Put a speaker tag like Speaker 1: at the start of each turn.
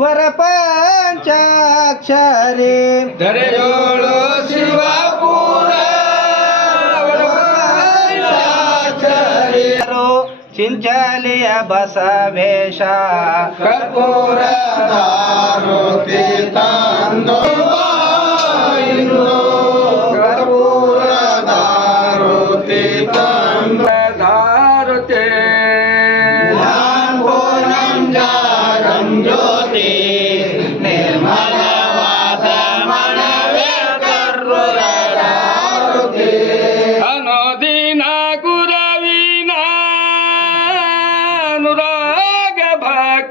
Speaker 1: ವರ ಪಂಚಾಕ್ಷರಿ
Speaker 2: ದರೆಯೋಳು ಶಿವಪುರ
Speaker 1: ಚಿಂಚಲಿಯ ಬಸವೇಶ
Speaker 2: ಕರ್ಪೂರ